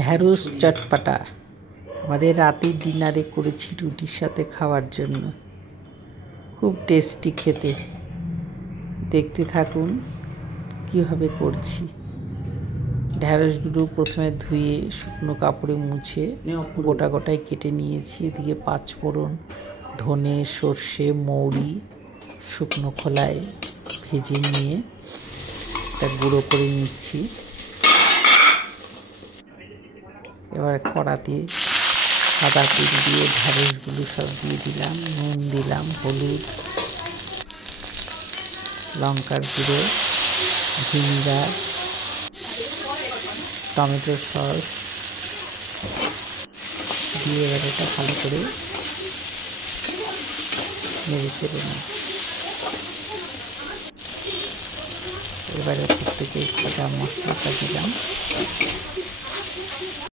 ঢ্যাঁড়স চটপাটা আমাদের রাতের ডিনারে করেছি রুটির সাথে খাওয়ার জন্য। খুব টেস্টি খেতে। দেখতে থাকুন কীভাবে করছি। ঢ্যাঁড়সগুলো প্রথমে ধুয়ে শুকনো কাপড়ে মুছে গোটা গোটায় কেটে নিয়েছি। এদিকে পাঁচফোড়ন, ধনে, সর্ষে, মৌরি শুকনো খোলায় ভেজে নিয়ে তা গুঁড়ো করে নিচ্ছি। এবার কড়াতে সাদা তেল দিয়ে ঢ্যাঁড়সগুলো সব দিয়ে দিলাম। নুন দিলাম, হলুদ, লঙ্কার গুঁড়ো, ভিনিগার, টমেটো সস দিয়ে এবার এটা ভালো করে নেড়ে চেড়ে নিই। এবারে থেকে ভাজা মশলাটা দিলাম।